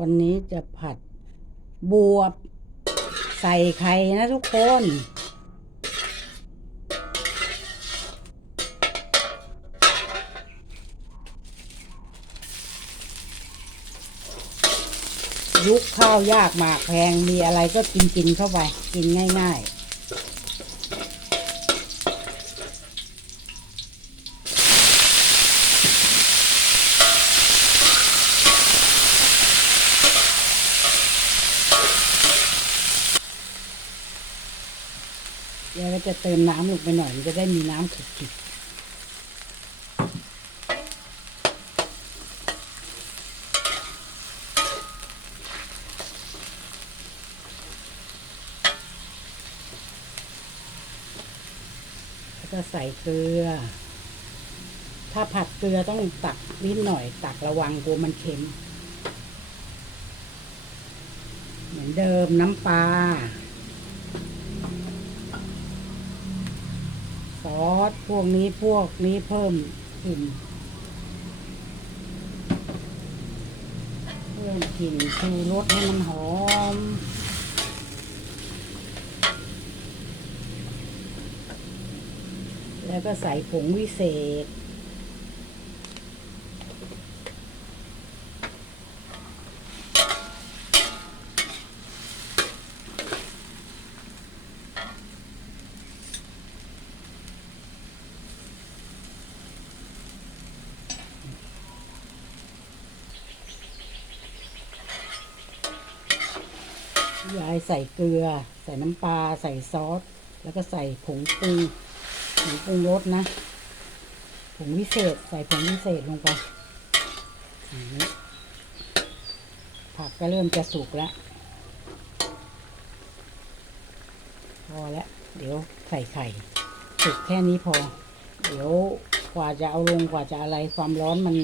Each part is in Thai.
วันนี้จะผัดบวบ ใส่ไข่นะทุกคน ยุคข้าวยากหมากแพงมีอะไรก็กินกินเข้าไป กินง่าย ๆ เดี๋ยวจะเติมน้ำลงไปหน่อย มันจะได้มีน้ำขิดๆแล้วก็ใส่เกลือ ถ้าผัดเกลือต้องตักนิดหน่อย ตักระวังกลัวมันเค็ม เหมือนเดิมน้ำปลา อสพวกนี้พวกนี้เพิ่มกลิ่นเพิ่มกลิ่นชูรสให้มันหอมแล้วก็ใส่ผงวิเศษ ยายใส่เกลือ ใส่น้ำปลาใส่ซอส แล้วก็ใส่ผงปรุงผงปรุงรสนะ ผงวิเศษ ใส่ผงวิเศษลงไปผักก็เริ่มจะสุกแล้วพอแล้วเดี๋ยวใส่ไข่สุกแค่นี้พอ เดี๋ยวกว่าจะเอาลงกว่าจะอะไรความร้อนมัน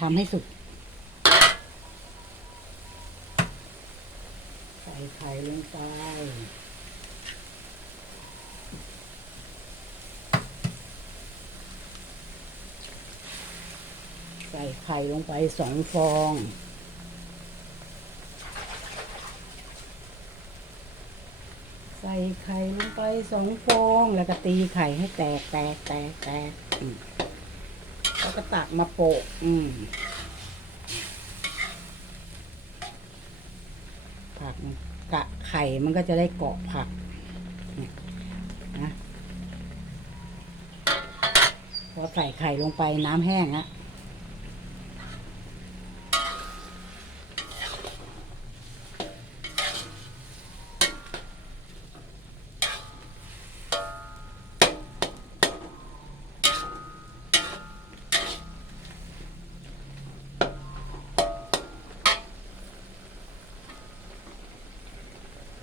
ทำให้สุก ใส่ ไข่ลงไปใส่ไข่ลงไปสองฟอง ใส่ไข่ลงไปสองฟอง แล้วก็ตีไข่ให้แตกแตกแตกแตกอืมแล้วก็ตักมาโปะอืมผักมัน กะไข่มันก็จะได้เกาะผักเนี่ยนะพอใส่ไข่ลงไปน้ำแห้งอะ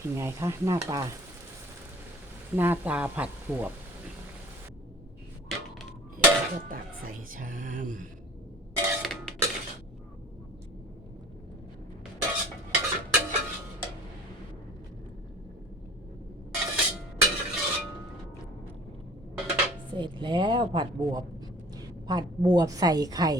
ยังไงคะหน้าตา หน้าตาผัดบวบเดี๋ยวก็ตักใส่ชามเสร็จแล้วผัดบวบ ผัดบวบใส่ไข่